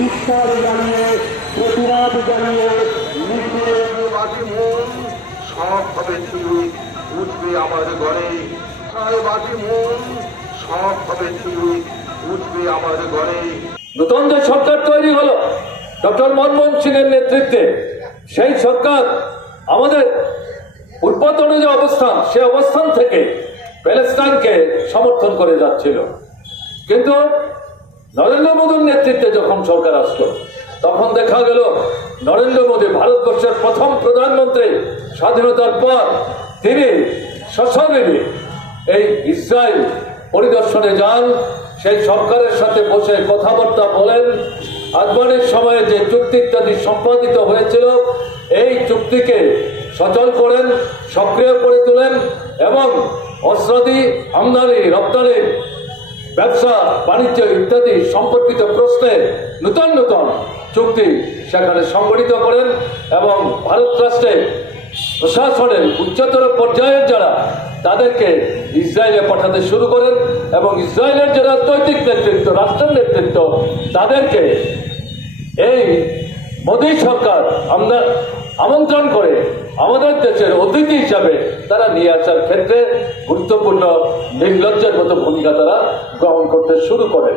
ঈশ্বর জানিয়ে প্রতিবাদ জানিয়ে সব হবে ঠিক উঠবে আমার ঘরে বাকি মন সব হবে ঠিক উঠবে আমার ঘরে। নতুন যে সরকার তৈরি হলো ডক্টর মনমোহন সিং এর নেতৃত্বে, সেই সরকার আমাদের উৎপাদনের যে অবস্থান, সে অবস্থান থেকে প্যালেস্টাইনকে সমর্থন করে যাচ্ছিল। কিন্তু নরেন্দ্র মোদীর নেতৃত্বে যখন সরকার আসলো, তখন দেখা গেল নরেন্দ্র মোদী ভারতবর্ষের প্রথম প্রধানমন্ত্রী স্বাধীনতার পর তিনি সশরীরে এই ইসরায়েল পরিদর্শনে যান, সেই সরকারের সাথে বসে কথাবার্তা বলেন। আজমানের সময়ে যে চুক্তি ইত্যাদি সম্পাদিত হয়েছিল, এই চুক্তিকে সচল করেন, সক্রিয় করে তোলেন এবং অস্ত্রাদি আমদানি রপ্তানি, ব্যবসা বাণিজ্য ইত্যাদি সম্পর্কিত প্রশ্নে নূতন নূতন চুক্তি সেখানে সংগঠিত করেন এবং ভারত রাষ্ট্রের প্রশাসনের উচ্চতর পর্যায়ের যারা, তাদেরকে ইসরায়েলে পাঠাতে শুরু করেন এবং ইসরায়েলের যে রাজনৈতিক নেতৃত্ব, রাষ্ট্রের নেতৃত্ব, তাদেরকে এই মোদী সরকার আমন্ত্রণ করে আমাদের দেশের অতিথি হিসাবে তারা নিয়ে আসার ক্ষেত্রে গুরুত্বপূর্ণ নির্লজ্জের মতো ভূমিকা তারা গ্রহণ করতে শুরু করেন।